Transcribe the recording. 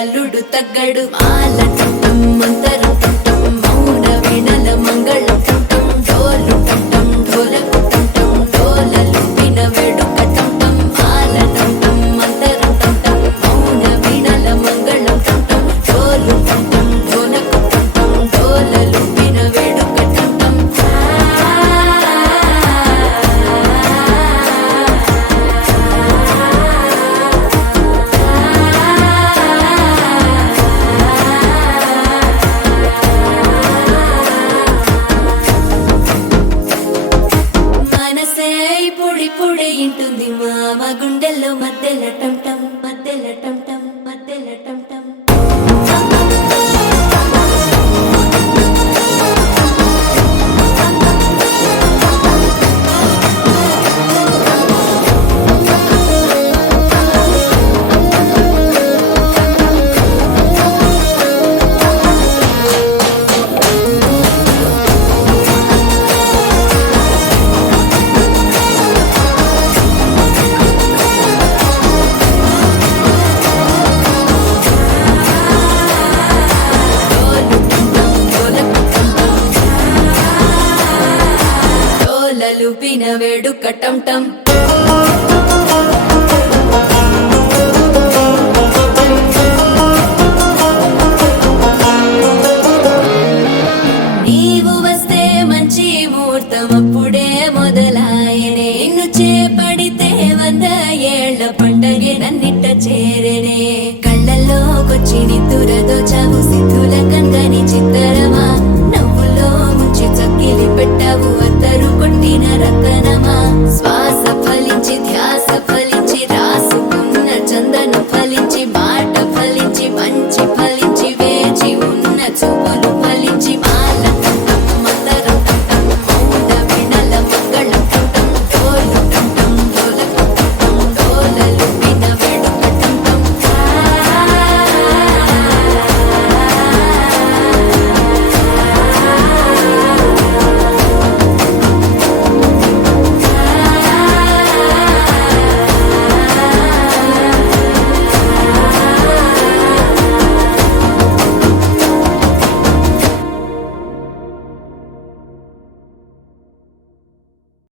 అల్లుడు తగ్గడు మాలటం మంతరం టం మౌన వీణల మంగళం టం డోలు టం ఢోలకు టం డోలలు విన వేడుక టం మాలటం మంతరం టం మౌన వీణల మంగళం టం డోలు టం ఢోలకు టం డోలలు విన వేడుక టం పొడి ఇంటుంది మామ గుండెల్లో మధ్యల టం టం మధ్యల టం టం మధ్యల టం టం లుపిన వేడుక టం టం నీవు వస్తే మంచి ముహూర్తం అప్పుడే మొదలాయనే నిన్ను చేపడితే 100 ఏళ్ల పండగే నన్నిట్ట చేరనే కళ్ళల్లోకొచ్చి నిద్దురదోచావు సిద్ధుల కన్గని చిత్తరమా నవ్వులో ముంచి చక్కిలి పెట్టావు అద్దరు కొట్టిన రతనమా